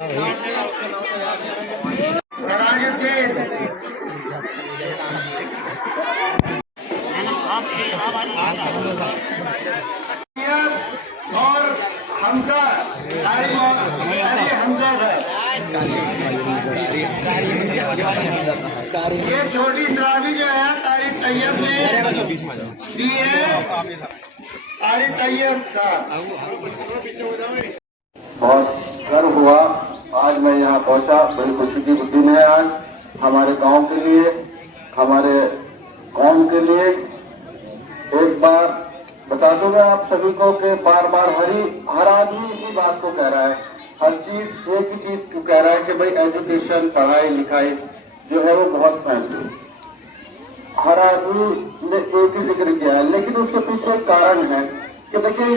اور حمزہ حمزہ ہے، یہ چھوٹی ڈرابی جو ہے طارق طیب نے دی ہے، طارق طیب کا بہت گرو ہوا آج میں یہاں پہنچا، بڑی خوشی کی دن ہے آج ہمارے گاؤں کے لیے، ہمارے قوم کے لیے۔ ایک بار بتا دوں میں آپ سبھی کو کہ بار بار ہر آدمی اسی بات کو کہہ رہا ہے، ہر چیز ایک ہی چیز کو کہہ رہا ہے کہ بھائی ایجوکیشن، پڑھائی لکھائی جو ہے وہ بہت اہم ہے۔ ہر آدمی نے ایک ہی ذکر کیا ہے، لیکن اس کے پیچھے ایک کارن ہے کہ دیکھیے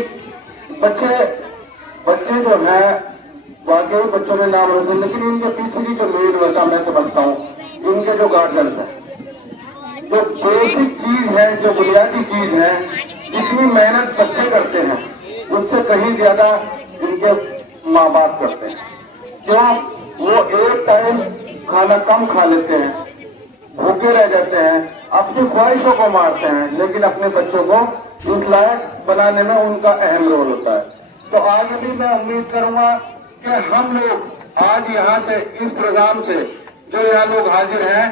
بچے جو ہیں واقعی بچوں میں نام رکھتے ہیں، لیکن ان کے پیچھے کی جو مین وجہ میں سمجھتا ہوں ان کے جو گارجنس ہیں، جو بیسک چیز ہے، جو بنیادی چیز ہے، جتنی محنت بچے کرتے ہیں اس سے کہیں زیادہ ان کے ماں باپ کرتے ہیں۔ کیوں؟ وہ ایک ٹائم کھانا کم کھا لیتے ہیں، بھوکے رہ جاتے ہیں، اپنی خواہشوں کو مارتے ہیں، لیکن اپنے بچوں کو اس لائق بنانے میں ان کا اہم رول ہوتا ہے۔ تو آگے بھی میں امید کروں گا کہ ہم لوگ آج یہاں سے اس پروگرام سے جو یہاں لوگ حاضر ہیں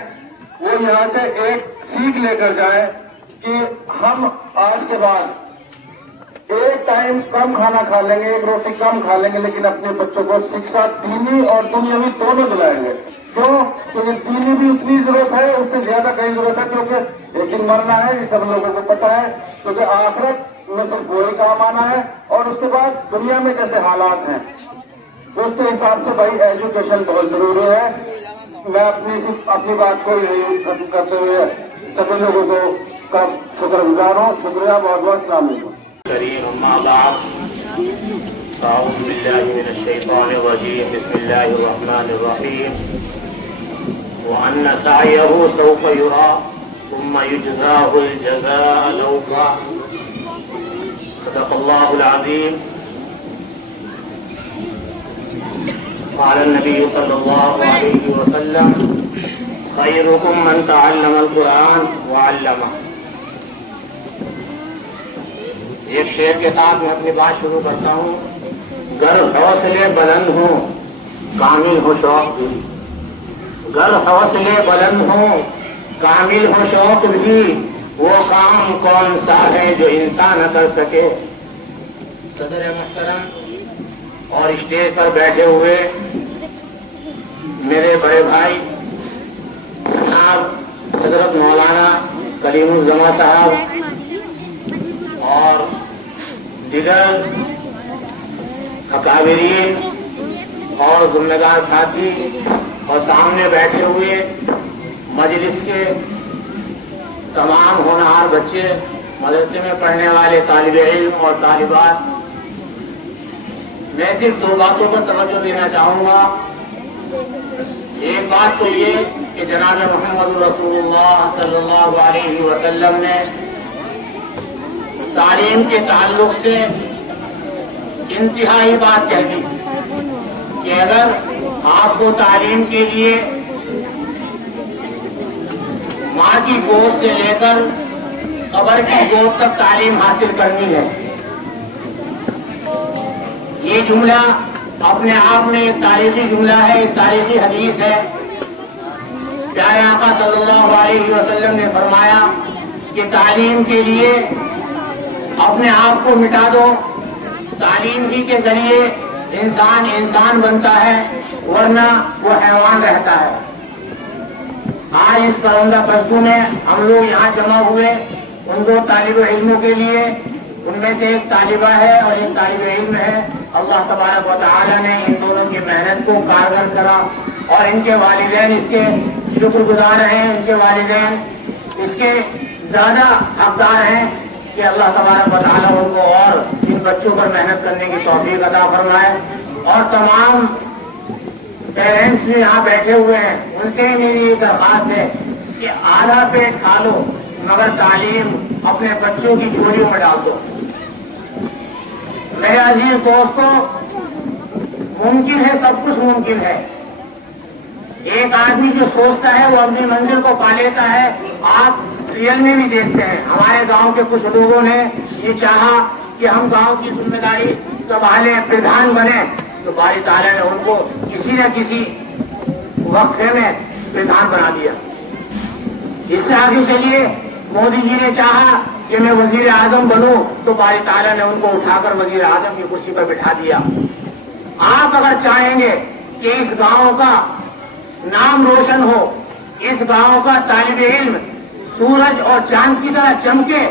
وہ یہاں سے ایک سیکھ لے کر جائیں کہ ہم آج کے بعد ایک ٹائم کم کھانا کھا لیں گے، ایک روٹی کم کھا لیں گے، لیکن اپنے بچوں کو شکشا دینی اور دنیاوی دونوں دلائیں گے۔ کیوں؟ کیونکہ دینی بھی اتنی ضرورت ہے، اس سے زیادہ کہیں ضرورت ہے، کیونکہ ایک دن مرنا ہے، یہ سب لوگوں کو پتا ہے، کیونکہ آخرت میں صرف وہی کام آنا ہے، اور اس کے بعد دنیا میں جیسے حالات ہیں اس کے حساب سے بھائی ایجوکیشن بہت ضروری ہے۔ میں اپنی بات کو یہی ختم کرتے ہوئے سبھی لوگوں کو کا شکر گزار ہوں۔ شکریہ، بہت بہت السلام علیکم۔ کریم اما بعد، اعوذ باللہ من الشیطان الرجیم، بسم اللہ الرحمن الرحیم، وان سعیہ سوف یرى ثم یجزاہ الجزاء الاوفى، صدق اللہ العظیم۔ قال النبی صلی اللہ علیہ وسلم خیرکم من تعلم القرآن وعلمہ۔ ایک شعر کے ساتھ میں اپنی بات شروع کرتا ہوں۔ گر حوصلے بلند ہوں کامل ہو شوق بھی، گر حوصلے بلند ہوں کامل ہو شوق بھی، وہ کام کون سا ہے جو انسان نہ کر سکے۔ صدر محترم اور اسٹیج پر بیٹھے ہوئے میرے بڑے بھائی جناب حضرت مولانا کریم الزماں صاحب اور دیگر اکابرین اور ذمہ دار ساتھی اور سامنے بیٹھے ہوئے مجلس کے تمام ہونہار بچے، مدرسے میں پڑھنے والے طالب علم اور طالبات، میں صرف دو باتوں پر توجہ دینا چاہوں گا۔ ایک بات تو یہ کہ جناب محمد رسول اللہ صلی اللہ علیہ وسلم نے تعلیم کے تعلق سے انتہائی بات کہہ دی کہ اگر آپ کو تعلیم کے لیے ماں کی گود سے لے کر قبر کی گود تک تعلیم حاصل کرنی ہے، یہ جملہ اپنے آپ میں ایک تاریخی جملہ ہے، ایک تاریخی حدیث ہے۔ پیارے آقا صلی اللہ علیہ وسلم نے فرمایا کہ تعلیم کے لیے اپنے آپ کو مٹا دو، تعلیم ہی کے ذریعے انسان بنتا ہے، ورنہ وہ حیوان رہتا ہے۔ آج اس پرندہ پشتو میں ہم لوگ یہاں جمع ہوئے ان دو طالب علموں کے لیے، ان میں سے ایک طالبہ ہے اور ایک طالب علم ہے۔ اللہ تبارک و تعالی نے ان دونوں کی محنت کو کارگر کرا، اور ان کے والدین اس کے شکر گزار ہیں، ان کے والدین اس کے زیادہ حقدار ہیں کہ اللہ تبارک و تعالی ان کو اور ان بچوں پر محنت کرنے کی توفیق عطا فرمائے۔ اور تمام پیرنٹس جو یہاں بیٹھے ہوئے ہیں ان سے میری یہ درخواست ہے کہ آدھا پیٹ کھا لو مگر تعلیم اپنے بچوں کی جھولیوں میں ڈال دو۔ میرے عزیز دوستوں، मुमकिन है, सब कुछ मुमकिन है। एक आदमी जो सोचता है वो अपनी मंजिल को पा लेता है। आप रियल में भी देखते हैं, हमारे गांव के कुछ लोगों ने ये चाहा कि हम गांव की जिम्मेदारी संभालें, प्रधान बने, तो बारी ताला ने उनको किसी न किसी वक्फे में प्रधान बना दिया। इससे आगे चलिए, मोदी जी ने चाहा कि मैं वजीर आजम बनूं, तो बारी ताला ने उनको उठाकर वजीर आजम की कुर्सी पर बिठा दिया। आप अगर चाहेंगे कि इस गांव का नाम रोशन हो, इस गांव का तालिब इल्म सूरज और चांद की तरह चमके,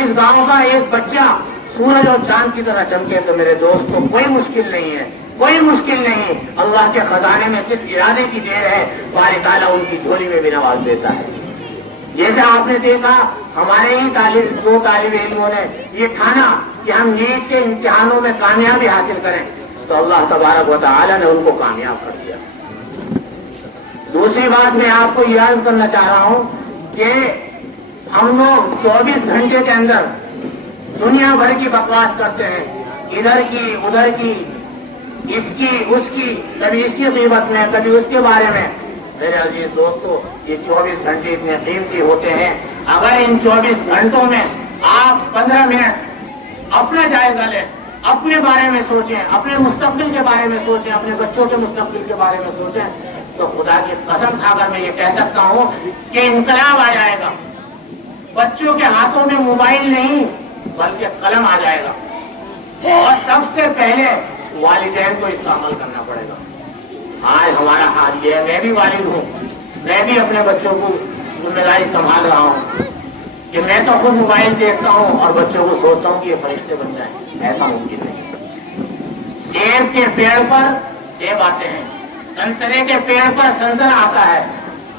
इस गांव का एक बच्चा सूरज और चांद की तरह चमके, तो मेरे दोस्तों कोई मुश्किल नहीं है, कोई मुश्किल नहीं। अल्लाह के खजाने में सिर्फ इरादे की देर है, बारी ताला उनकी झोली में भी नवाज देता है। जैसे आपने देखा, हमारे ही दो तालिब इल्मों ने ये ठाना कि हम नीट के इम्तिहानों में कामयाबी हासिल करें, तो अल्लाह तबारक व तआला ने उनको कामयाब कर दिया। दूसरी बात मैं आपको याद करना चाह रहा हूं कि हम लोग 24 घंटे के अंदर दुनिया भर की बकवास करते हैं, इधर की उधर की, इसकी उसकी, कभी इसकी कीमत में, कभी उसके बारे में। मेरे अजीज दोस्तों, ये 24 घंटे इतने कीमती होते हैं। अगर इन 24 घंटों में आप 15 मिनट अपना जायजा लें, अपने बारे में सोचें, अपने मुस्तकबिल के बारे में सोचें, अपने बच्चों के मुस्तकबिल के बारे में सोचें, तो खुदा की कसम खाकर मैं ये कह सकता हूँ कि इनकलाब आ जाएगा। बच्चों के हाथों में मोबाइल नहीं बल्कि कलम आ जाएगा, और सबसे पहले वालिदैन को इसका अमल करना पड़ेगा। आज हमारा हाल ये है, मैं भी वालिद हूँ, मैं भी अपने बच्चों को जिम्मेदारी संभाल रहा हूँ कि मैं तो खुद मोबाइल देखता हूँ और बच्चों को सोचता हूँ कि ये फरिश्ते बन जाए। ऐसा मुमकिन नहीं। सेब के पेड़ पर सेब आते हैं, संतरे के पेड़ पर संतरा आता है,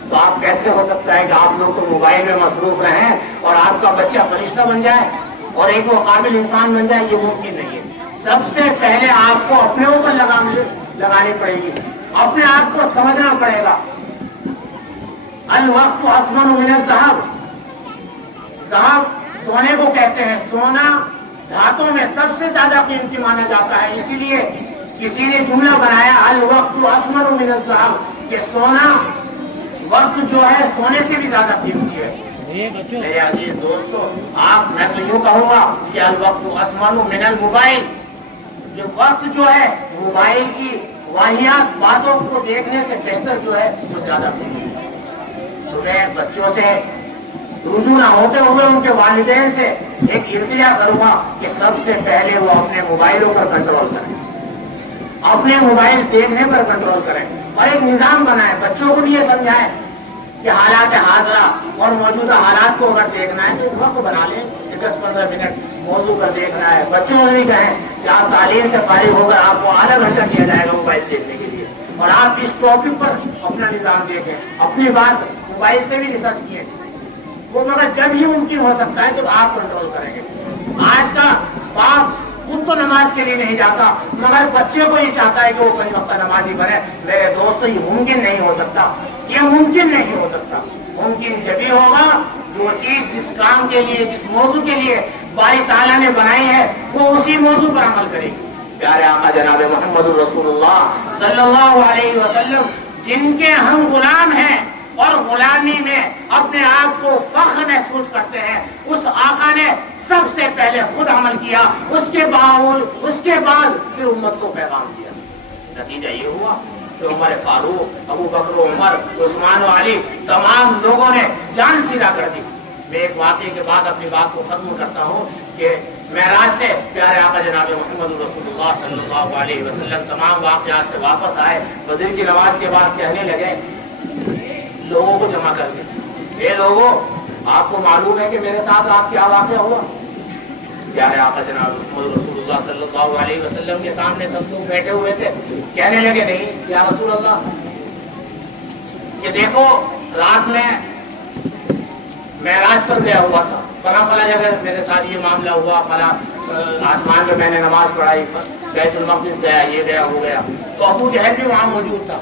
तो आप कैसे हो सकता है कि आप लोग तो मोबाइल में मसरूफ रहें और आपका बच्चा फरिश्ता बन जाए और एक वो काबिल इंसान बन जाए? ये मुमकिन नहीं है। सबसे पहले आपको अपने ऊपर लगानी पड़ेगी, अपने आप को समझना पड़ेगा। अल वक्त अस्मन मिन ज़हब, ज़हब सोने को कहते हैं, सोना धातों में सबसे ज्यादा कीमती माना जाता है। इसीलिए किसी ने जुमला बनाया अल वक्त अस्मन मिन ज़हब, कि सोना, वक्त जो है सोने से भी ज्यादा कीमती है। मेरे अजीज दोस्तों, मैं तो यूं कहूंगा कि अल वक्त अस्मन मिनल मोबाइल, ये वक्त जो है मोबाइल की वाहियात बातों को देखने से बेहतर जो है वो ज्यादा कीमती है। तो मैं बच्चों से रुजू ना होते हुए उनके वालिदैन से एक इल्तिजा करूंगा कि सबसे पहले वो अपने मोबाइलों पर कंट्रोल करें, अपने मोबाइल देखने पर कंट्रोल करें, और एक निजाम बनाएं। बच्चों को भी ये समझाएं कि हालात हाजरा और मौजूदा हालात को अगर देखना है तो एक वक्त बना लें कि 10-15 मिनट मौजू पर देखना है। बच्चों को भी कहें कि आप तालीम से फारिग होकर आपको आधा घंटा दिया जाएगा मोबाइल देखने के लिए, और आप इस टॉपिक पर अपना निजाम देखें। अपनी बात मोबाइल से भी रिसर्च किए, वो मगर जब ही मुमकिन हो सकता है जब आप कंट्रोल करेंगे। आज का बाप खुद तो नमाज के लिए नहीं जाता, मगर बच्चे को ये चाहता है कि वो 5 वक्त नमाजी बने। मेरे दोस्तों, ये मुमकिन नहीं हो सकता, ये मुमकिन नहीं हो सकता। मुमकिन जभी होगा जो चीज जिस काम के लिए, जिस मौजू के लिए बारी ताला ने बनाई है, वो उसी मौजू पर अमल करेगी। प्यारे आका जनाब मोहम्मद रसूलुल्लाह सल्लल्लाहु अलैहि वसल्लम, जिनके हम गुलाम हैं और गुलामी में अपने आप को फख्र महसूस करते हैं, उस आका ने सबसे पहले खुद अमल किया, उसके बाद फिर उम्मत को पैगाम दिया। नतीजा ये हुआ कि उमर फारूक, अबू बकर, उमर, उस्मान और अली, तमाम लोगों ने जान फिदा कर दी। मैं एक वाक़े के बाद अपनी बात को खत्म करता हूँ कि मेराज से प्यारे आका जनाब मोहम्मद रसूलुल्लाह सल्लल्लाहु अलैहि वसल्लम तमाम वाक़यात से वापस आए। फजर की नमाज के बाद कहने लगे लोगों को जमा करके, ये लोगों, आपको मालूम है कि मेरे साथ रात क्या वाक़या हुआ? प्यारे आका जनाब मोहम्मद रसूलुल्लाह सल्लल्लाहु अलैहि वसल्लम के सामने सब लोग बैठे हुए थे। कहने लगे नहीं या रसूल अल्लाह, ये देखो रात में मेराज पर गया हुआ था, फला जगह मेरे साथ ये मामला हुआ, फला आसमान में मैंने नमाज पढ़ाई, बैतुल मक़दिस गया, ये गया वो गया। तो अबू जहल भी वहाँ मौजूद था,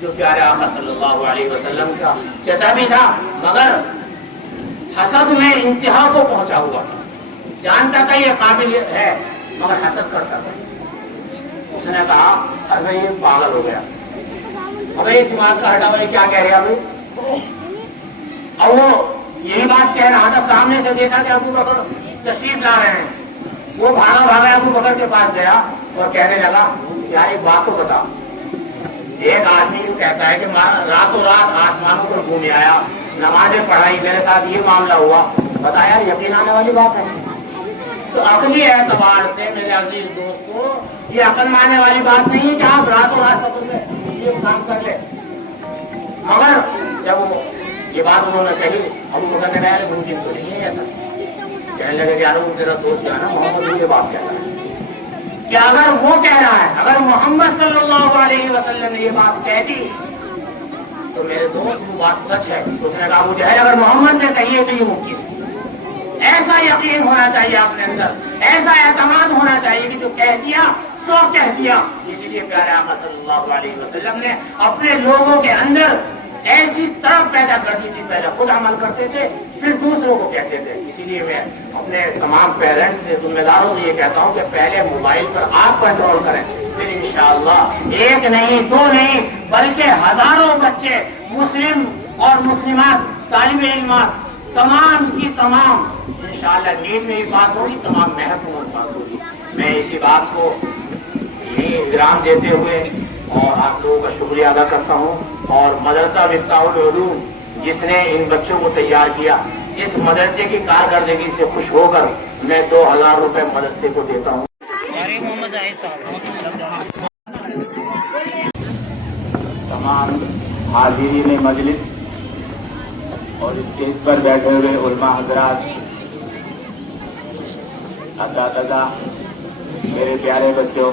जो प्यारे आका सल्लल्लाहु अलैहि वसल्लम का चचा भी था, मगर हसद में इंतहा को पहुंचा हुआ था। जानता था ये काबिल है, मगर हसद करता था। اس نے کہا ارے بھائی یہ پاگل ہو گیا، ابھی یہ دماغ کا ہٹا ہوا ہے، کیا کہہ رہے ابھی؟ اور وہ یہی بات کہہ رہا تھا، سامنے سے دیکھا کہ ابو بکر تشریف لا رہے ہیں، وہ بھاگا ابو بکر کے پاس گیا اور کہنے لگا یار ایک بات تو بتا، ایک آدمی کہتا ہے کہ راتوں رات آسمانوں پر گھوم آیا، نمازیں پڑھائی، میرے ساتھ یہ معاملہ ہوا، بتا یار یقین آنے والی بات ہے؟ تو عقلی اعتبار سے میرے عزیز دوستو یہ عقل میں آنے والی بات نہیں ہے کہ آپ راتوں رات سفر میں یہ کام کر لیں۔ مگر جب وہ یہ بات انہوں نے کہی، ابو بکر نے کہا ممکن تو نہیں ہے ایسا، کہنے لگے کہ یار وہ تیرا دوست جو ہے نا محمد یہ بات کہتا ہے کہ اگر وہ کہہ رہا ہے، اگر محمد صلی اللہ علیہ وسلم نے یہ بات کہہ دی تو میرے دوست وہ بات سچ ہے۔ اس نے کہا ابو جہل اگر محمد نے کہی ہے تو یہ ممکن ہے۔ ایسا یقین ہونا چاہیے اپنے اندر، ایسا اعتماد ہونا چاہیے کہ جو کہہ دیا سو کہہ دیا۔ اسی لیے پیارے آقا صلی اللہ علیہ وسلم نے اپنے لوگوں کے اندر ایسی طرف پیدا کر دی تھی، پہلے خود عمل کرتے تھے پھر دوسروں کو کہتے تھے۔ اسی لیے میں اپنے تمام پیرنٹس سے، ذمہ داروں سے یہ کہتا ہوں کہ پہلے موبائل پر آپ کنٹرول کریں، پھر انشاءاللہ ایک نہیں دو نہیں بلکہ ہزاروں بچے مسلم اور مسلمات طالب علمات تمام کی تمام انشاءاللہ نیٹ میں بھی پاس ہوگی، تمام محکموں میں پاس ہوگی۔ میں اسی بات کو یہی احترام دیتے ہوئے اور آپ لوگوں کا شکریہ ادا کرتا ہوں، اور مدرسہ مفتاح العلوم جس نے ان بچوں کو تیار کیا، اس مدرسے کی کارکردگی سے خوش ہو کر میں 2000 روپے مدرسے کو دیتا ہوں۔ تمام حاضرین مجلس اور اسٹیج پر بیٹھے ہوئے علماء حضرات، اساتذہ، میرے پیارے بچوں،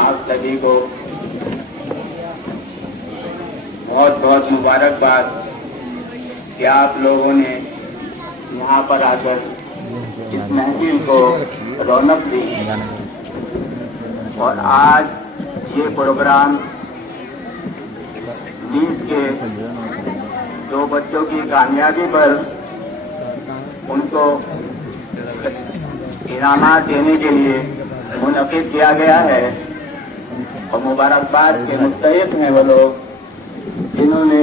آپ سبھی کو بہت بہت مبارکباد کہ آپ لوگوں نے یہاں پر آ کر اس محفل کو رونق دی، اور آج یہ پروگرام نیٹ کے دو بچوں کی کامیابی پر ان کو انعامات دینے کے لیے منعقد کیا گیا ہے، اور مبارکباد کے مستحق ہیں وہ لوگ جنہوں نے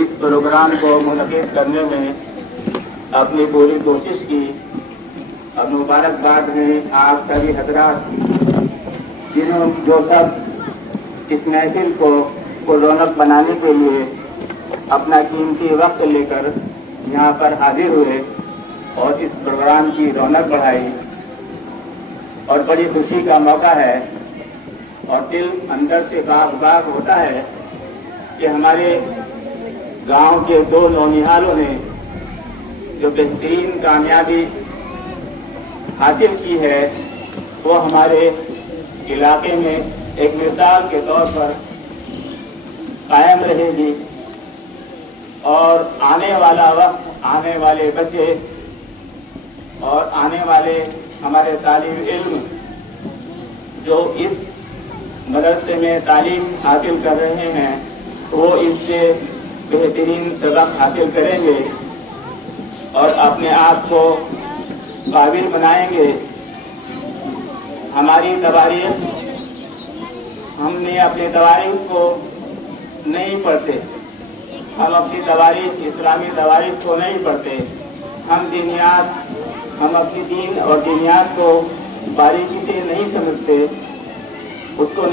اس پروگرام کو منعقد کرنے میں اپنی پوری کوشش کی۔ اور مبارکباد ہیں آپ سبھی حضرات جو سب اس محفل کو رونق بنانے کے لیے اپنا قیمتی وقت لے کر یہاں پر حاضر ہوئے اور اس پروگرام کی رونق بڑھائی، اور بڑی خوشی کا موقع ہے اور دل اندر سے باغ باغ ہوتا ہے کہ ہمارے گاؤں کے دو نونہالوں نے جو بہترین کامیابی حاصل کی ہے وہ ہمارے علاقے میں ایک مثال کے طور پر قائم رہے گی، اور آنے والا وقت، آنے والے بچے اور آنے والے ہمارے طالب علم جو اس مدرسے میں تعلیم حاصل کر رہے ہیں وہ اس سے بہترین سبق حاصل کریں گے اور اپنے آپ کو قابل بنائیں گے۔ ہماری تواریخ، ہم نے اپنے تواریخ کو نہیں پڑھتے، ہم اپنی تواریخ، اسلامی تواریخ کو نہیں پڑھتے، ہم اپنی دین اور دینیات کو باریکی سے نہیں سمجھتے، اس کو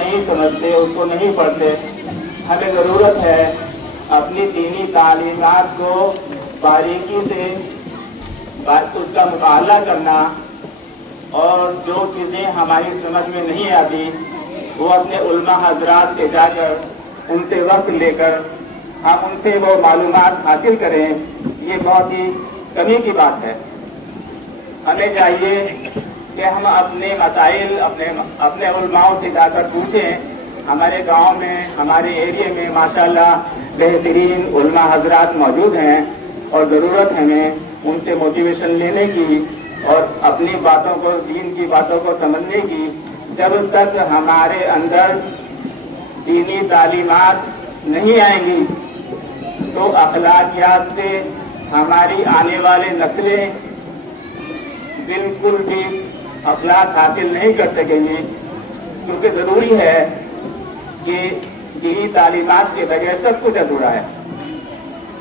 نہیں پڑھتے۔ ہمیں ضرورت ہے اپنی دینی تعلیمات کو باریکی سے اس کا مطالعہ کرنا، اور جو چیزیں ہماری سمجھ میں نہیں آتی وہ اپنے علماء حضرات سے جا کر ان سے وقت لے کر ہم ان سے وہ معلومات حاصل کریں۔ یہ بہت ہی کمی کی بات ہے۔ ہمیں چاہیے کہ ہم اپنے مسائل اپنے علماء سے جا کر پوچھیں۔ ہمارے گاؤں میں، ہمارے ایریے میں ماشاءاللہ بہترین علماء حضرات موجود ہیں، اور ضرورت ہمیں ان سے موٹیویشن لینے کی اور اپنی باتوں کو، دین کی باتوں کو سمجھنے کی۔ جب تک ہمارے اندر دینی تعلیمات نہیں آئیں گی تو اخلاقیات سے ہماری آنے والی نسلیں بالکل بھی अखलाक हासिल नहीं कर सकेंगे, क्योंकि ज़रूरी है कि दीनी तालीमात के बगैर सब कुछ अधूरा है।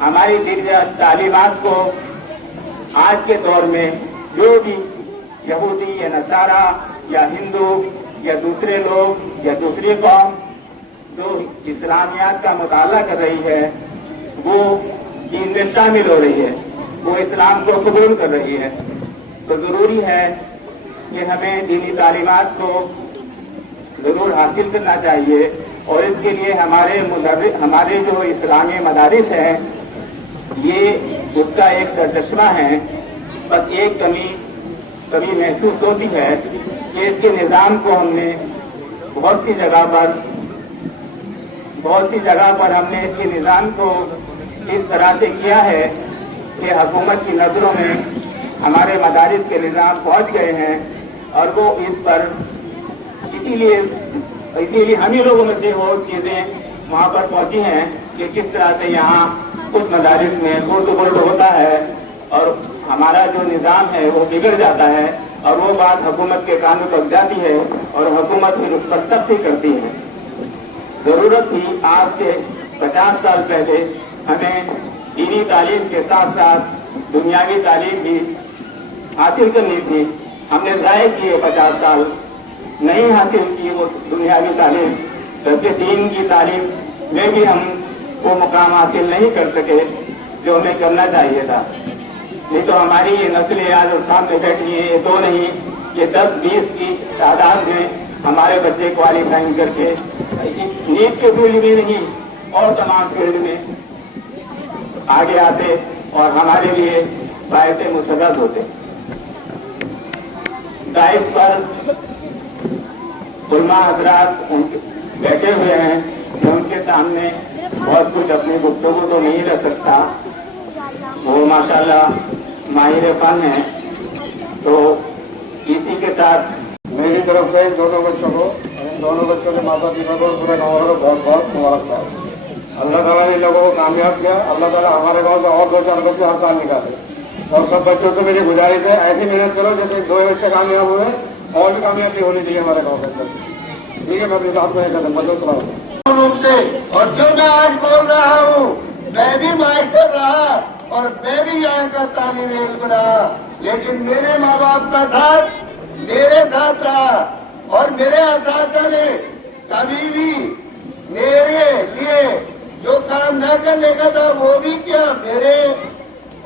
हमारी दीनी तालीमात को आज के दौर में जो भी यहूदी या नसारा या हिंदू या दूसरे लोग या दूसरी कौम जो इस्लामियात का मुताला कर रही है, वो दीन में शामिल हो रही है, वो इस्लाम को कबूल कर रही है, तो ज़रूरी है कि हमें दीनी तालीमात को ज़रूर हासिल करना चाहिए। और इसके लिए हमारे जो इस्लामी मदारिस हैं, ये उसका एक सरचश्मा है। बस एक कमी महसूस होती है कि इसके निज़ाम को हमने बहुत सी जगह पर हमने इसके निज़ाम को इस तरह से किया है कि हुकूमत की नज़रों में हमारे मदारिस के निज़ाम पहुंच गए हैं, और वो इस पर इसीलिए हम ही लोगों में से वो चीज़ें वहाँ पर पहुंची हैं कि किस तरह से यहाँ कुछ मदारिस में उल्ट पुलट होता है और हमारा जो निज़ाम है वो बिगड़ जाता है, और वो बात हुकूमत के कानों तक जाती है और हुकूमत फिर उस पर सख्ती करती है। ज़रूरत थी आज से 50 साल पहले हमें दीनी तालीम के साथ साथ दुनियावी तालीम भी हासिल करनी थी। हमने ज़ाय किए 50 साल, नहीं हासिल की वो दुनियावी तालीम, जबकि दीन की तालीम में भी हम वो मुकाम हासिल नहीं कर सके जो हमें करना चाहिए था। नहीं तो हमारी ये नस्लें आज सामने बैठी है, ये 2 नहीं, ये 10-20 की तादाद में हमारे बच्चे क्वालिफाइंग करके नीट के फील्ड में नहीं और तमाम फील्ड में आगे आते और हमारे लिए बायस मुसरत होते। दाइस पर उलमा हजरात बैठे हुए हैं, मैं उनके सामने बहुत कुछ अपनी गुफ्तगू तो नहीं रख सकता, वो माशाल्लाह माहिर फन है। तो इसी के साथ मेरी तरफ से इन दोनों बच्चों को, इन दोनों बच्चों के माता पिता को, पूरे गाँव को बहुत बहुत मुबारकबाद। अल्लाह ताला ने इन लोगों को कामयाब किया। अल्लाह ताला हमारे गाँव का और 2-4 बच्चे हर साल निकाले। और सब बच्चों से मेरी गुजारिश है, ऐसी मेहनत करो जैसे 2 बच्चे कामयाब हुए, और भी कामयाबी होनी चाहिए हमारे गाँव के अंदर। ठीक है, मैं अपनी बात को एक कदम बदल रहा हूँ। और जो मैं आज बोल रहा हूँ, मैं भी मास्टर रहा और मैं भी यहाँ का तालिब इल्म रहा, लेकिन मेरे माँ बाप का साथ मेरे साथ रहा, और मेरे असातिज़ा ने कभी भी मेरे लिए जो काम न करने का था वो भी किया। मेरे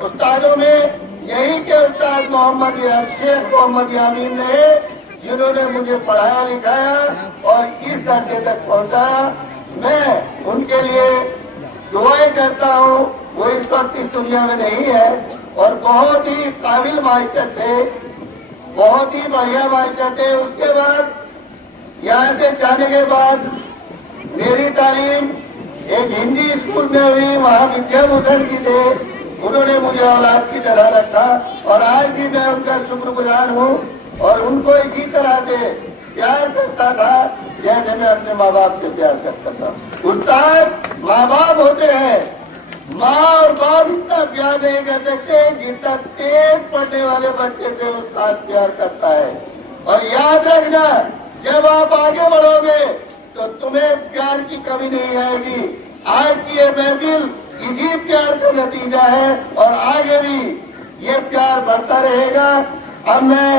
उस्तादों में यही के उस्ताद शेख मोहम्मद यामीन रहे, जिन्होंने मुझे पढ़ाया लिखाया और इस दर्जे तक पहुंचाया। मैं उनके लिए दुआएं करता हूँ। वो इस वक्त इस दुनिया में नहीं है, और बहुत ही काबिल मास्टर थे, बहुत ही बढ़िया मास्टर थे। उसके बाद यहाँ से जाने के बाद मेरी तालीम एक हिंदी स्कूल में हुई, वहाँ विद्याभूषण की थे, उन्होंने मुझे औलाद की तरह रखा, और आज भी मैं उनका शुक्रगुजार हूँ, और उनको इसी तरह से प्यार करता था जैसे मैं अपने माँ बाप से प्यार करता था। उस्ताद माँ बाप होते हैं, माँ और बाप इतना प्यार नहीं कर सकते जितना तेज पढ़ने वाले बच्चे से उस्ताद प्यार करता है। और याद रखना, जब आप आगे बढ़ोगे तो तुम्हें प्यार की कमी नहीं आएगी। आज की ये महफिल इसी प्यार का नतीजा है, और आगे भी ये प्यार बढ़ता रहेगा। अब मैं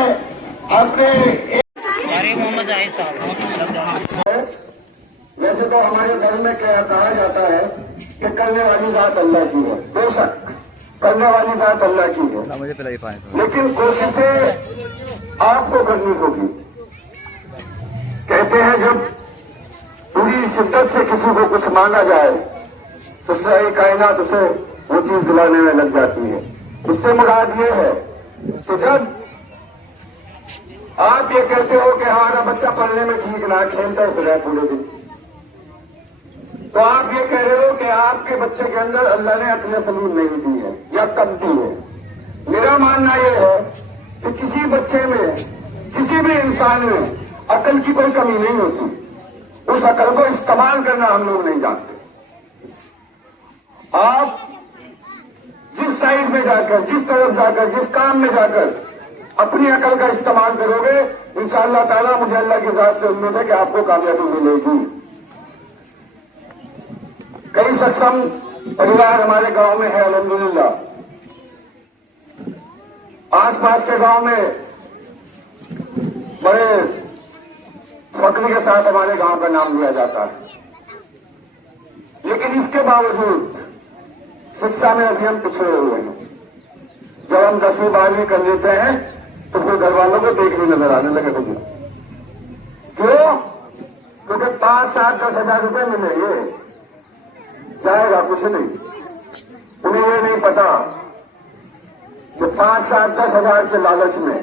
अपने वैसे तो हमारे धर्म में क्या कहा जाता है कि करने वाली बात अल्लाह की है, बेशक करने वाली बात अल्लाह की है, लेकिन कोशिशें आपको करनी होगी। कहते हैं जब पूरी शिद्दत से किसी को कुछ मांगा जाए तो सारी कायनात उसे वो चीज दिलाने में लग जाती है। उससे मुराद ये है कि जब आप ये कहते हो कि हमारा बच्चा पढ़ने में ठीक ना, खेलता फिर है पूरे दिन, तो आप ये कह रहे हो कि आपके बच्चे के अंदर अल्लाह ने अक्ल सलीम नहीं दी है या कम दी है। मेरा मानना यह है कि किसी बच्चे में, किसी भी इंसान में अकल की कोई कमी नहीं होती, उस अकल को इस्तेमाल करना हम लोग नहीं जानते। आप जिस साइड में जाकर, जिस तरफ जाकर, जिस काम में जाकर اپنی عقل کا استعمال کرو گے انشاءاللہ تعالیٰ مجھے اللہ کی ذات سے امید ہے کہ آپ کو کامیابی ملے گی. کئی سکسم پریوار ہمارے گاؤں میں ہے الحمدللہ. آس پاس کے گاؤں میں بڑے فخری کے ساتھ ہمارے گاؤں کا نام لیا جاتا ہے, لیکن اس کے باوجود شکشا میں ابھی ہم پچھڑے ہوئے ہیں. جب ہم 10ویں 12ویں کر لیتے ہیں تو پھر گھر والوں کو دیکھنے نظر آنے لگے. تو کیوں؟ کیونکہ 5, 7, 10 ہزار روپے ملیں گے, جائے گا کچھ نہیں. انہیں یہ نہیں پتا کہ 5, 7, 10 ہزار کے لالچ میں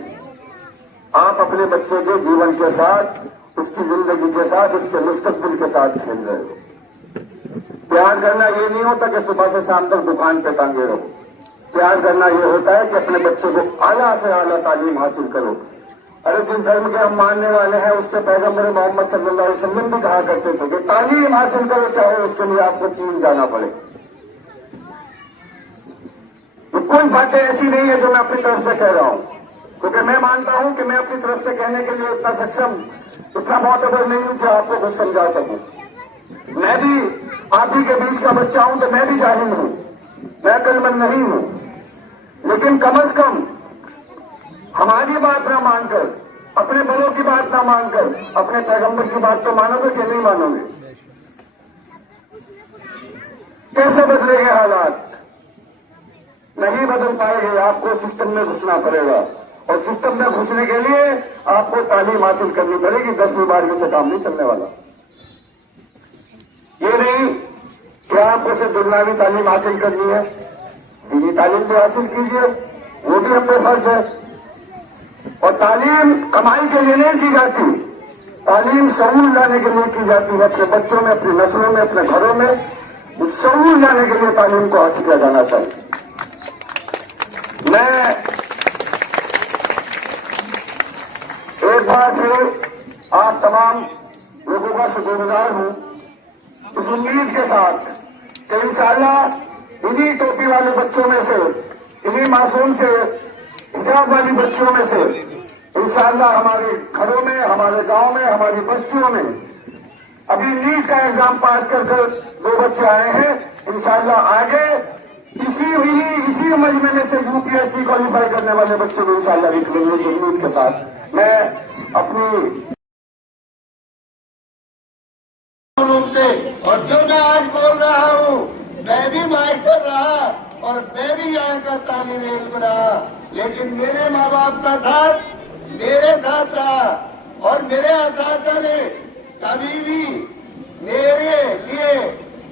آپ اپنے بچے کے جیون کے ساتھ, اس کی زندگی کے ساتھ, اس کے مستقبل کے ساتھ کھیل رہے ہو. پیار کرنا یہ نہیں ہوتا کہ صبح سے شام تک دکان پہ ٹانگے رہو. پیار کرنا یہ ہوتا ہے کہ اپنے بچوں کو اعلیٰ سے اعلیٰ تعلیم حاصل کرو. ارے جس دھرم کے ہم ماننے والے ہیں اس کے پیغمبر محمد صلی اللہ علیہ وسلم بھی کہا کرتے تھے کہ تعلیم حاصل کرو چاہے اس کے لیے آپ کو چین جانا پڑے. کوئی باتیں ایسی نہیں ہے جو میں اپنی طرف سے کہہ رہا ہوں, کیونکہ میں مانتا ہوں کہ میں اپنی طرف سے کہنے کے لیے اتنا سکشم, اتنا معتبر نہیں ہوں کہ آپ کو کچھ سمجھا سکوں. میں بھی آپ ہی کے بیچ کا بچہ ہوں تو میں بھی جاہل ہوں, میں عقل مند نہیں ہوں. لیکن کم از کم ہماری بات نہ مان کر, اپنے بڑوں کی بات نہ مان کر, اپنے پیغمبر کی بات تو مانو گے کہ نہیں مانو گے؟ کیسے بدلے گے حالات؟ نہیں بدل پائے گے. آپ کو سسٹم میں گھسنا پڑے گا, اور سسٹم میں گھسنے کے لیے آپ کو تعلیم حاصل کرنی پڑے گی. 10ویں 12ویں سے کام نہیں چلنے والا. یہ نہیں کہ آپ کو صرف دنیاوی تعلیم حاصل کرنی ہے, دینی تعلیم بھی حاصل کیجیے, وہ بھی ہم پہ فرض ہے. اور تعلیم کمائی کے لیے نہیں کی جاتی, تعلیم شعور لانے کے لیے کی جاتی ہے. اپنے بچوں میں, اپنی نسلوں میں, اپنے گھروں میں شعور لانے کے لیے تعلیم کو حاصل کیا جانا چاہیے. میں ایک بار پھر آپ تمام لوگوں کا شکرگزار ہوں, اس امید کے ساتھ کہ انشاءاللہ انہی ٹوپی والے بچوں میں سے, انہی معصوم سے, حجاب والی بچیوں میں سے انشاءاللہ ہمارے گھروں میں, ہمارے گاؤں میں, ہماری بستیوں میں ابھی نیٹ کا ایگزام پاس کر 2 بچے آئے ہیں. انشاءاللہ آگے اسی مجمع میں سے UPSC کوالیفائی کرنے والے بچے کو انشاءاللہ نکلیں گے. اس امید کے ساتھ میں اپنی اور جو میں آج بول رہا ہوں میں بھی ماسٹر رہا اور میں بھی یہاں کا طالب علم رہا, لیکن میرے ماں باپ کا ساتھ میرے ساتھ رہا, اور میرے اساتذہ نے کبھی بھی میرے لیے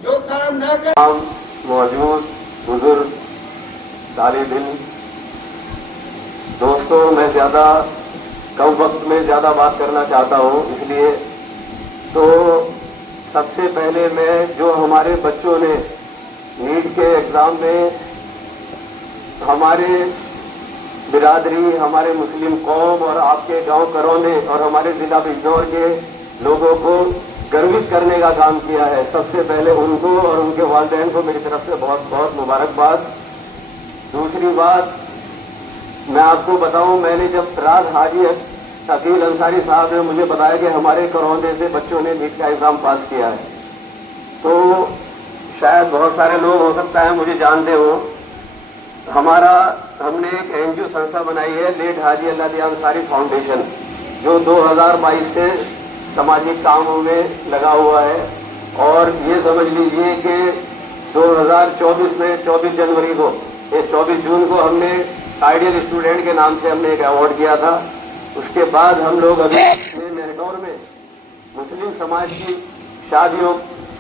جو کام نہ کر. موجود بزرگ طالب علم دوستوں, میں زیادہ کم وقت میں زیادہ بات کرنا چاہتا ہوں. اس لیے تو سب سے پہلے میں جو ہمارے بچوں نے نیٹ کے ایگزام میں ہمارے برادری, ہمارے مسلم قوم اور آپ کے گاؤں کرونے اور ہمارے ضلع بجنور کے لوگوں کو گروت کرنے کا کام کیا ہے, سب سے پہلے ان کو اور ان کے والدین کو میری طرف سے بہت بہت مبارکباد. دوسری بات میں آپ کو بتاؤں, میں نے جب راز حاجی عقیل انصاری صاحب نے مجھے بتایا کہ ہمارے کروندے سے بچوں نے نیٹ کا ایگزام پاس کیا ہے, تو شاید بہت سارے لوگ ہو سکتا ہے مجھے جانتے ہو. ہم نے ایک NGO سنستھا بنائی ہے, لیٹ حاجی اللہ دیا انصاری فاؤنڈیشن, جو 2022 سے سماجی کاموں میں لگا ہوا ہے. اور یہ سمجھ لیجیے کہ 2024 میں 24 جنوری کو, 24 جون کو ہم نے آئیڈیل اسٹوڈنٹ کے نام سے ہم نے ایک ایوارڈ کیا تھا. اس کے بعد ہم لوگ ابھی مہدور میں مسلم سماج کی شادیوں,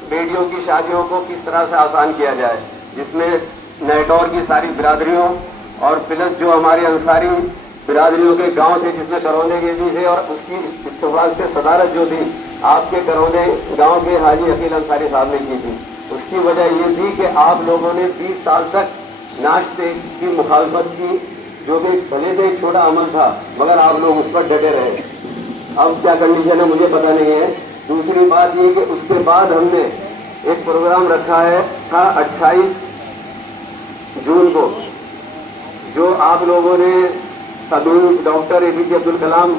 بیٹیوں کی شادیوں کو کس طرح سے آسان کیا جائے, جس میں نیٹور کی ساری برادریوں اور پلس جو ہمارے انصاری برادریوں کے گاؤں تھے جس میں کروندے کے بھی تھے, اور اس کی اتفاق سے صدارت جو تھی آپ کے کروندے گاؤں کے حاجی عقیل انصاری صاحب نے کی تھی. اس کی وجہ یہ تھی کہ آپ لوگوں نے 20 سال تک ناشتے کی مخالفت کی, جو کہ بھلے سے ایک چھوٹا عمل تھا مگر آپ لوگ اس پر ڈٹے رہے. اب کیا کنڈیشن ہے مجھے پتہ نہیں ہے. دوسری بات یہ کہ اس کے بعد ہم نے ایک پروگرام رکھا ہے تھا 28 جون کو, جو آپ لوگوں نے अभी डॉक्टर APJ अब्दुल कलाम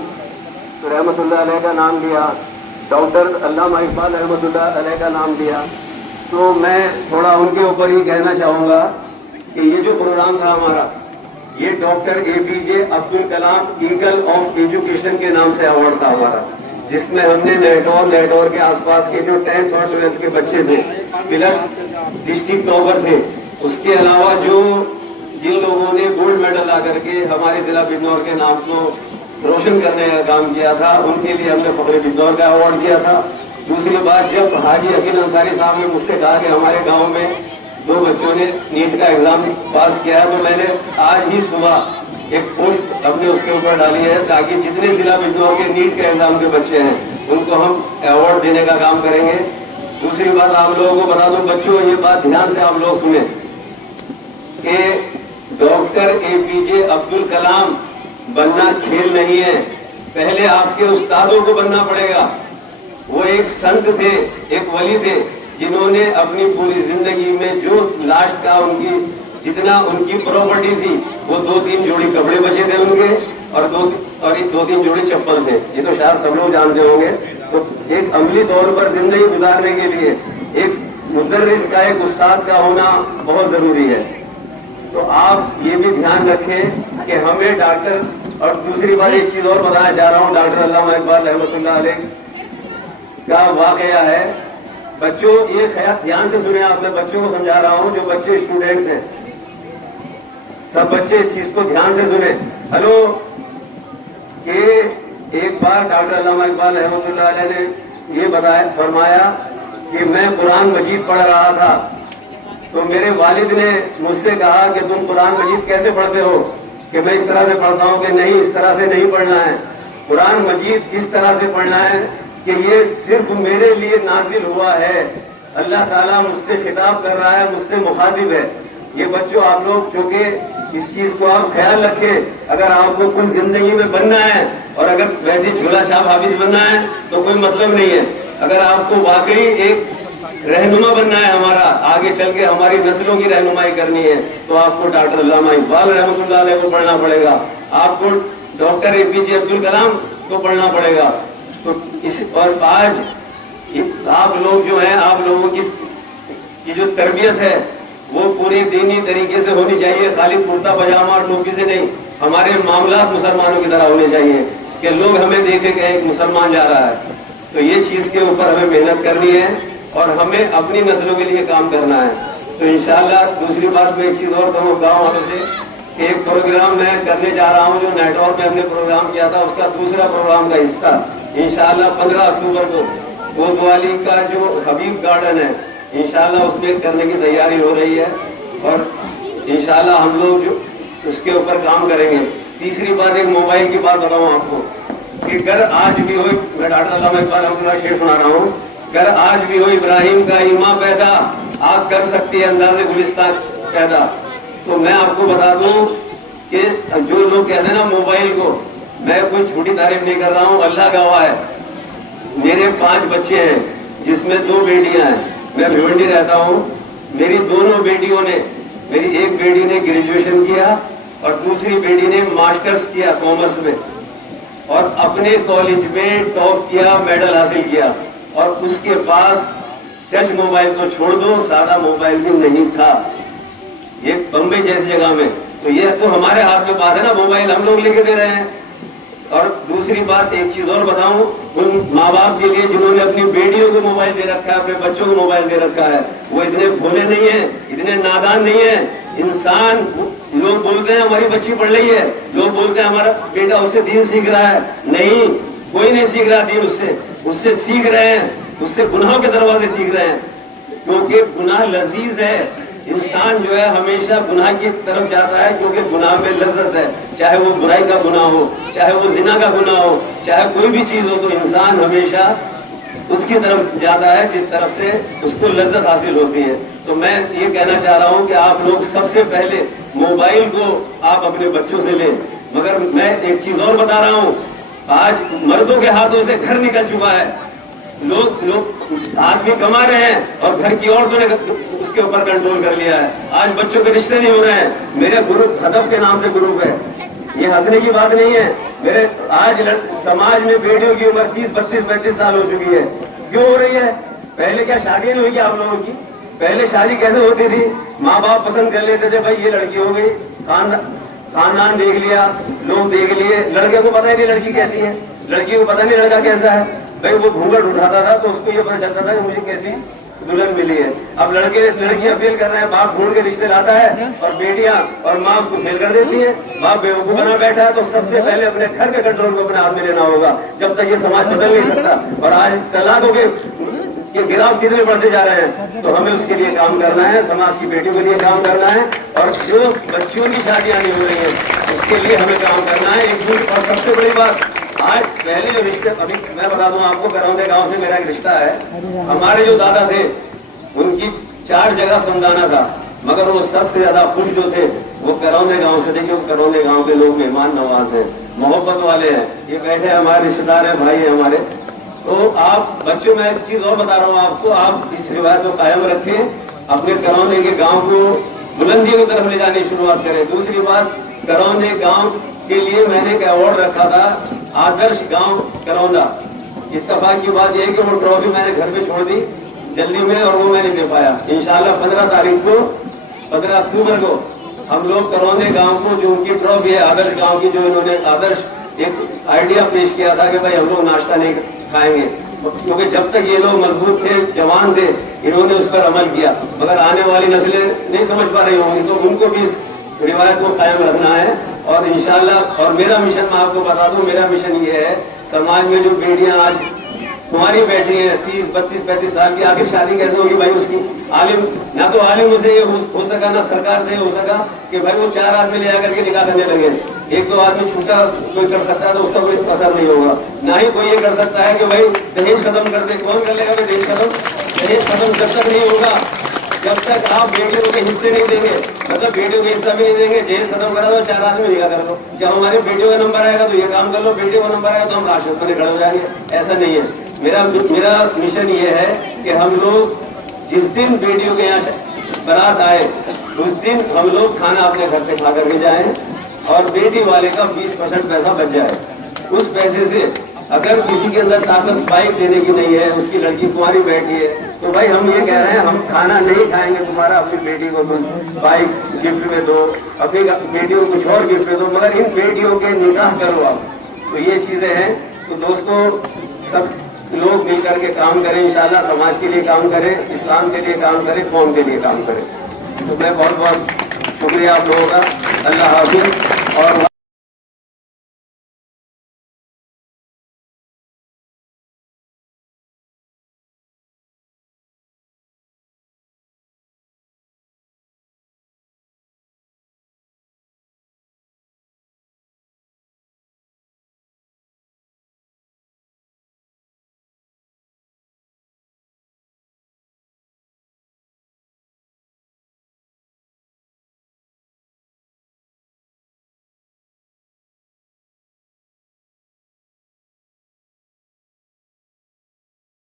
रहमतुल्लाह अलैह का नाम लिया, डॉक्टर अल्लामा इकबाल रहमतुल्लाह अलैह का नाम लिया, तो मैं थोड़ा उनके ऊपर ही कहना चाहूँगा कि ये जो प्रोग्राम था हमारा, ये doctor APJ Abdul Kalam eagle of education के नाम से अवार्ड था हमारा, जिसमें हमने नेटौर के आसपास के जो 10th और 12th के बच्चे थे, प्लस डिस्ट्रिक्ट टॉपर थे, उसके अलावा जो जिन लोगों ने गोल्ड मेडल ला करके हमारे जिला बिजनौर के नाम को रोशन करने का काम किया था, उनके लिए हमने फखरे बिजनौर का अवार्ड किया था। दूसरी बात, जब हाजी अकील अंसारी साहब ने मुझसे कहा कि हमारे गांव में 2 बच्चों ने नीट का एग्जाम पास किया है, तो मैंने आज ही सुबह एक पोस्ट अपने उसके ऊपर डाली है, ताकि जितने जिला बिजनौर के नीट के एग्जाम के बच्चे हैं उनको हम अवार्ड देने का काम करेंगे। दूसरी बात आप लोगों को बता दूं बच्चों, ये बात ध्यान से आप लोग सुने कि डॉक्टर APJ अब्दुल कलाम बनना खेल नहीं है, पहले आपके उस्तादों को बनना पड़ेगा। वो एक संत थे, एक वली थे, जिन्होंने अपनी पूरी जिंदगी में जो लास्ट का उनकी जितना उनकी प्रॉपर्टी थी, वो 2-3 जोड़ी कपड़े बचे थे उनके, और 2-3 जोड़ी चप्पल थे। ये तो शायद सब लोग जानते होंगे। तो एक अमली तौर पर जिंदगी गुजारने के लिए एक मुदर्रिस का, एक उस्ताद का होना बहुत जरूरी है। तो आप ये भी ध्यान रखें कि हमें डॉक्टर, और दूसरी बात एक चीज और बताना चाह रहा हूँ, डॉक्टर अल्लामा इकबाल रहमतुल्लाह अलैह का वाकया है। बच्चों ये ख्याल ध्यान से सुने, आप मैं बच्चों को समझा रहा हूँ, जो बच्चे स्टूडेंट्स हैं सब बच्चे इस चीज को ध्यान से सुने। हेलो, कि एक बार डॉक्टर अल्लामा इकबाल रहमतुल्लाह अलैह ने ये फरमाया कि मैं कुरान मजीद पढ़ रहा था, तो मेरे वालिद ने मुझसे कहा कि तुम कुरान मजीद कैसे पढ़ते हो? कि मैं इस तरह से पढ़ता हूँ। कि नहीं, इस तरह से नहीं पढ़ना है, कुरान मजीद इस तरह से पढ़ना है कि ये सिर्फ मेरे लिए नाजिल हुआ है, अल्लाह ताला मुझसे खिताब कर रहा है, मुझसे मुखातिब है। ये बच्चों आप लोग चूंकि इस चीज को आप ख्याल रखें, अगर आपको कुछ जिंदगी में बनना है, और अगर वैसे झूला छाप हाफिज बनना है तो कोई मतलब नहीं है। अगर आपको वाकई एक रहनुमा बनना है, हमारा आगे चल के हमारी नस्लों की रहनुमाई करनी है, तो आपको डॉक्टर अल्लामा इकबाल रहमतुल्लाह अलैह को पढ़ना पड़ेगा, आपको डॉक्टर APJ अब्दुल कलाम को पढ़ना पड़ेगा। तो इस और आज आप लोग जो हैं, आप लोगों की जो तरबियत है वो पूरी दीनी तरीके से होनी चाहिए, खाली कुर्ता पजामा और टोपी से नहीं। हमारे मामलात मुसलमानों की तरह होने चाहिए कि लोग हमें देखे कि एक मुसलमान जा रहा है। तो ये चीज के ऊपर हमें मेहनत करनी है और हमें अपनी नस्लों के लिए काम करना है। तो इंशाअल्लाह दूसरी बात मैं एक चीज और कहूँ, गाँव वालों से एक प्रोग्राम मैं करने जा रहा हूँ, जो नेटवर्क में हमने प्रोग्राम किया था उसका दूसरा प्रोग्राम का हिस्सा इंशाअल्लाह 15 अक्टूबर को कोतवाली का जो हबीब गार्डन है, इंशाअल्लाह उसमें करने की तैयारी हो रही है, और इंशाअल्लाह हम लोग जो उसके ऊपर काम करेंगे। तीसरी बात, एक मोबाइल की बात बताऊँ आपको कि घर आज भी हो, मैं डॉक्टर अल्लामा इकबाल रहमतुल्लाह शेर सुना रहा हूँ, घर आज भी हो इब्राहिम का ईमा पैदा, आग कर सकती है अंदाज़े गुलिस्तान पैदा। तो मैं आपको बता दूं कि जो लोग कहते हैं ना मोबाइल को, मैं कोई झूठी तारीफ नहीं कर रहा हूँ, अल्लाह गवाह है। मेरे 5 बच्चे हैं जिसमें 2 बेटियां हैं, मैं भिवंडी रहता हूँ। मेरी दोनों बेटियों ने, मेरी एक बेटी ने ग्रेजुएशन किया और दूसरी बेटी ने मास्टर्स किया कॉमर्स में, और अपने कॉलेज में टॉप किया, मेडल हासिल किया, और उसके पास टच मोबाइल तो छोड़ दो, सादा मोबाइल भी नहीं था, ये बम्बई जैसी जगह में। तो ये तो हमारे हाथ में बात है ना, मोबाइल हम लोग लेके दे रहे हैं। और दूसरी बात एक चीज और बताऊं, उन माँ बाप के लिए जिन्होंने अपनी बेटियों को मोबाइल दे रखा है, अपने बच्चों को मोबाइल दे रखा है, वो इतने भोले नहीं है, इतने नादान नहीं है। इंसान, लोग बोलते हैं हमारी बच्ची पढ़ रही है, लोग बोलते हैं हमारा बेटा उससे दीन सीख रहा है, नहीं, कोई नहीं सीख रहा दीन उससे सीख रहे हैं, उससे गुनाहों के दरवाजे सीख रहे हैं, क्योंकि गुनाह लजीज है। इंसान जो है हमेशा गुनाह की तरफ जाता है, क्योंकि गुनाह में लज्जत है, चाहे वो बुराई का गुनाह हो, चाहे वो जिना का गुनाह हो, चाहे कोई भी चीज हो, तो इंसान हमेशा उसकी तरफ जाता है जिस तरफ से उसको लज्जत हासिल होती है। तो मैं ये कहना चाह रहा हूँ कि आप लोग सबसे पहले मोबाइल को आप अपने बच्चों से लें। मगर मैं एक चीज और बता रहा हूँ, आज मर्दों के हाथों से घर निकल चुका है, लोग आदमी कमा रहे हैं और घर की औरतों ने उसके ऊपर कंट्रोल कर लिया है। आज बच्चों के रिश्ते नहीं हो रहे हैं। मेरे ग्रुप हदफ के नाम से ग्रुप है, ये हंसने की बात नहीं है। मेरे आज समाज में बेटियों की उम्र 30, 32, 35 साल हो चुकी है। क्यों हो रही है? पहले क्या शादी नहीं हुई क्या आप लोगों की? पहले शादी कैसे होती थी? माँ बाप पसंद कर लेते थे, भाई ये लड़की हो गई, खानदान देख लिया, लोग देख लिए, लड़के को पता ही नहीं लड़की कैसी है, लड़की को पता नहीं लड़का कैसा है। भाई वो घूंघट उठाता था तो उसको ये पता चलता था कि मुझे कैसी दुल्हन मिली है। अब लड़कियां फेल कर रहे हैं, बाप ढूंढ के रिश्ते लाता है और बेटियां और माँ उसको फेल कर देती है। बाप बेवकूफ बना बैठा है। तो सबसे पहले अपने घर के कंट्रोल को अपने हाथ में लेना होगा, जब तक ये समाज बदल नहीं सकता। और आज तलाकों के गिराव कितने बढ़ते जा रहे हैं, तो हमें उसके लिए काम करना है, समाज की बेटियों के लिए काम करना है, और जो बच्चियों की शादियां नहीं हो रही है उसके लिए हमें काम करना है। और सबसे बड़ी बात, आज पहले जो रिश्ते, अभी मैं बता दूं आपको, करौंदे गांव से मेरा एक रिश्ता है। हमारे जो दादा थे उनकी 4 जगह समझाना था, मगर वो सबसे ज्यादा खुश जो थे वो करौंदे गांव से थे, क्योंकि करौंदे गांव के लोग मेहमान नवाज हैं, मोहब्बत वाले हैं। ये बैठे हमारे रिश्तेदार हैं, भाई हैं हमारे। तो आप बच्चों, मैं एक चीज और बता रहा हूँ आपको, आप इस रिवायत को कायम रखें, अपने करौंदे के गाँव को बुलंदियों की तरफ ले जाने की शुरुआत करें। दूसरी बात, करौंदे गाँव के लिए मैंने एक अवार्ड रखा था, आदर्श गांव करौंदा। इत्तेफाक की बात यह है कि वो ट्रॉफी मैंने घर पे छोड़ दी जल्दी में, और वो मैंने दे पाया। इंशाल्लाह 15 तारीख को, 15 अक्टूबर को हम लोग करौंदे गांव को, जो उनकी ट्रॉफी है आदर्श गांव की, जो इन्होंने आदर्श एक आइडिया पेश किया था कि भाई हम लोग नाश्ता नहीं खाएंगे, क्योंकि जब तक ये लोग मजबूत थे, जवान थे, इन्होंने उस पर अमल किया, मगर आने वाली नस्लें नहीं समझ पा रही होंगी, तो उनको भी इस रिवायत को कायम रखना है। और इंशाल्लाह, और मेरा मिशन मैं आपको बता दूं, मेरा मिशन ये है, समाज में जो बेटियां आज तुम्हारी बैठी हैं 30, 32, 35 साल की, आखिर शादी कैसे होगी भाई उसकी? आलिम, ना तो आलिम से ये हो सका, ना सरकार से ये हो सका कि भाई वो 4 आदमी ले आकर के निकाह करने लगे। 1-2 आदमी छूटा कोई कर सकता है तो उसका कोई असर नहीं होगा। ना ही कोई ये कर सकता है कि भाई दहेज खत्म कर दे। कौन कर लेगा भाई दहेज खत्म? दहेज खत्म जब तक नहीं होगा, जब तक आप बेटियों के हिस्से नहीं देंगे, मतलब बेटियों के हिस्सा भी नहीं देंगे, दहेज खत्म करा दो, 4 आदमी निकाह कर लो। जब हमारी बेटियों का नंबर आएगा तो ये काम कर लो, बेटियों का नंबर आएगा तो हम राशन पर खड़े हो जाएंगे। ऐसा नहीं है। मेरा मिशन ये है कि हम लोग जिस दिन बेटियों के यहाँ बारात आए, उस दिन हम लोग खाना अपने घर से खा करके जाएं, और बेटी वाले का 20% पैसा बच जाए। उस पैसे से अगर किसी के अंदर ताकत बाइक देने की नहीं है, उसकी लड़की कुंवारी बैठी है, तो भाई हम ये कह रहे हैं, हम खाना नहीं खाएंगे तुम्हारा, अपनी बेटी को बाइक गिफ्ट में दो, अपनी बेटियों को कुछ और गिफ्ट में दो, मगर इन बेटियों के निकाह करो आप। तो ये चीजें हैं। तो दोस्तों, सब लोग मिलकर के काम करें, इंशाल्लाह समाज के लिए काम करें, इस्लाम के लिए काम करें, कौम के लिए काम करें। तो मैं बहुत बहुत शुक्रिया आप लोगों का। अल्लाह हाफिज़। और